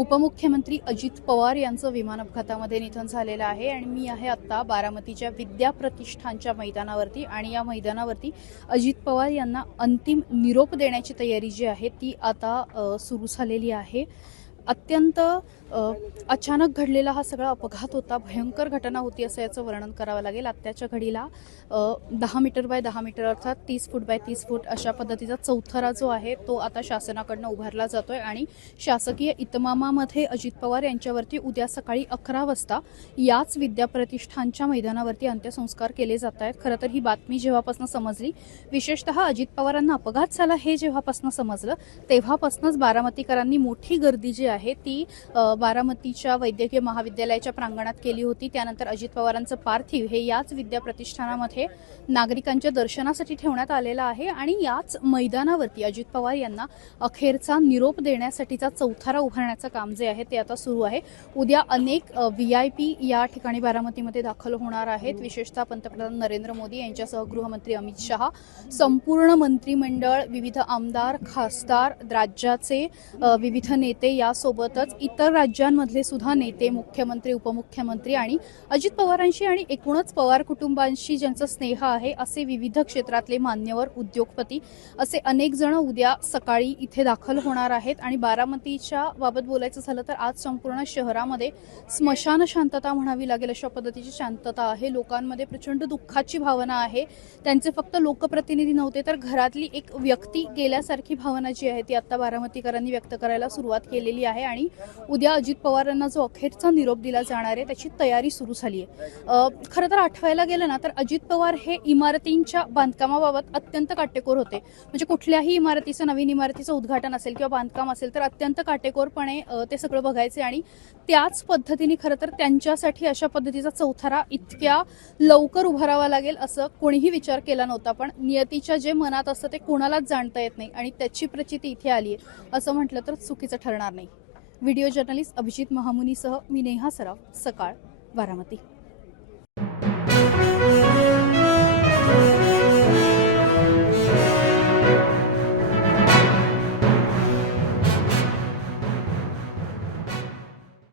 उपमुख्यमंत्री अजित पवार यांचं विमान अपघातामध्ये निधन झालेलं आहे आणि मी आहे आत्ता बारामतीच्या विद्या प्रतिष्ठानच्या मैदानावरती आणि या मैदानावरती अजित पवार यांना अंतिम निरोप देण्याची तयारी जी आहे ती आता सुरू झालेली आहे। अत्यंत अचानक घडलेला हा सगळा अपघात होता, भयंकर घटना होती असं याचं वर्णन करावं लागेल। आत्ताच्या घडीला 10 मीटर बाय 10 मीटर अर्थात 30 फूट बाय 30 फूट अशा पद्धतीचा चौथरा जो आहे तो आता शासनाकडनं उभारला जातोय आणि शासकीय इतमामामध्ये अजित पवार यांच्यावरती उद्या सकाळी 11 वाजता याच विद्या प्रतिष्ठानच्या मैदानावरती अंत्यसंस्कार केले जात आहेत। खरं तर ही बातमी जेव्हापासून समजली, विशेषतः अजित पवारांना अपघात झाला हे जेव्हापासून समजलं तेव्हापासूनच बारामतीकरांनी मोठी गर्दी जी आहे ती बारामतीच्या वैद्यकीय महाविद्यालयाच्या प्रांगणात केली होती। त्यानंतर अजित पवारांचं पार्थिव हे याच विद्या प्रतिष्ठानामध्ये नागरिकांच्या दर्शनासाठी ठेवण्यात आलेलं आहे आणि याच मैदानावरती अजित पवार यांना अखेरचा निरोप देण्यासाठीचा चौथरा उभारण्याचं काम जे आहे ते आता सुरू आहे। उद्या अनेक VIP या ठिकाणी बारामतीमध्ये दाखल होणार आहेत। विशेषतः पंतप्रधान नरेंद्र मोदी यांच्यासह गृहमंत्री अमित शहा, संपूर्ण मंत्रिमंडळ, विविध आमदार, खासदार, राज्याचे विविध नेते, यासोबतच इतर राज्यांमधले सुद्धा नेते, मुख्यमंत्री, उपमुख्यमंत्री आणि अजित पवारांशी आणि एकूणच पवार कुटुंबांशी ज्यांचा स्नेह आहे असे विविध क्षेत्रातले मान्यवर, उद्योगपती असे अनेक जण उद्या सकाळी इथे दाखल होणार आहेत। आणि बारामतीच्या बाबत बोलायचं झालं तर आज संपूर्ण शहरामध्ये स्मशान शांतता म्हणावी लागेल अशा पद्धतीची शांतता आहे। लोकांमध्ये प्रचंड दुःखाची भावना आहे। त्यांचे फक्त लोकप्रतिनिधी नव्हते तर घरातली एक व्यक्ती गेल्यासारखी भावना जी आहे ती आता बारामतीकरांनी व्यक्त करायला सुरुवात केलेली आहे आणि उद्या अजित पवारांना जो अखेरचा निरोप दिला जाणार आहे त्याची तयारी सुरू झाली आहे। खरं तर आठवायला गेलं ना तर अजित पवार हे इमारतींच्या बांधकामाबाबत अत्यंत काटेकोर होते। म्हणजे कुठल्याही इमारतीचं, नवीन इमारतीचं उद्घाटन असेल किंवा बांधकाम असेल तर अत्यंत काटेकोरपणे ते सगळं बघायचे आणि त्याच पद्धतीने खरं तर त्यांच्यासाठी अशा पद्धतीचा चौथरा इतक्या लवकर उभारावा लागेल असं कोणीही विचार केला नव्हता। पण नियतीच्या जे मनात असतं ते कोणालाच जाणता येत नाही आणि त्याची प्रचिती इथे आली आहे असं म्हटलं तर चुकीचं ठरणार नाही। व्हिडिओ जर्नलिस्ट अभिजित महामुनीसह मी नेहा सराफ, सकाळ, बारामती।